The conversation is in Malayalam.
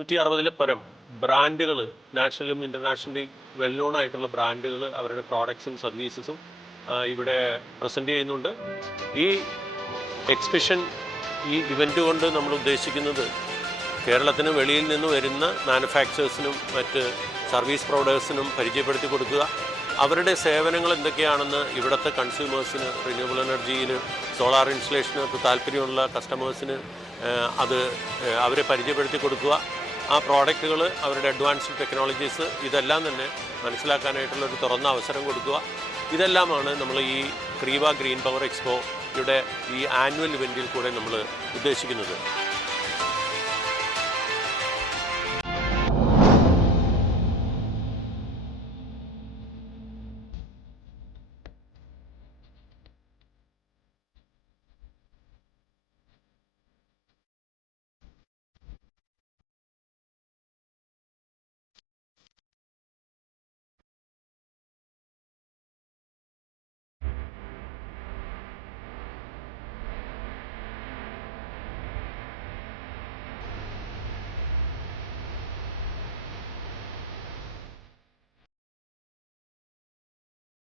160 പരം ബ്രാൻഡുകൾ, നാഷണലും ഇന്റർനാഷണലി വെൽ നോൺ ആയിട്ടുള്ള ബ്രാൻഡുകൾ അവരുടെ പ്രോഡക്ട്സും സർവീസസും ഇവിടെ പ്രസന്റ് ചെയ്യുന്നുണ്ട്. ഈ എക്സിബിഷൻ, ഈ ഇവന്റ് കൊണ്ട് നമ്മൾ ഉദ്ദേശിക്കുന്നത് കേരളത്തിന് വെളിയിൽ നിന്ന് വരുന്ന മാനുഫാക്ചേഴ്സിനും മറ്റ് സർവീസ് പ്രൊവൈഡേഴ്സിനും പരിചയപ്പെടുത്തി കൊടുക്കുക. അവരുടെ സേവനങ്ങൾ എന്തൊക്കെയാണെന്ന് ഇവിടുത്തെ കൺസ്യൂമേഴ്സിന്, റിന്യൂവബിൾ എനർജിയിൽ സോളാർ ഇൻസ്റ്റലേഷനൊക്കെ താല്പര്യമുള്ള കസ്റ്റമേഴ്സിന് അത് അവരെ പരിചയപ്പെടുത്തി കൊടുക്കുക. ആ പ്രോഡക്റ്റുകൾ, അവരുടെ അഡ്വാൻസ്ഡ് ടെക്നോളജീസ്, ഇതെല്ലാം തന്നെ മനസ്സിലാക്കാനായിട്ടുള്ളൊരു തുറന്ന അവസരം കൊടുക്കുക. ഇതെല്ലാമാണ് നമ്മൾ ഈ ക്രീവ ഗ്രീൻ പവർ എക്സ്പോയുടെ ഈ ആനുവൽ ഇവൻറ്റിൽ കൂടെ നമ്മൾ ഉദ്ദേശിക്കുന്നത്.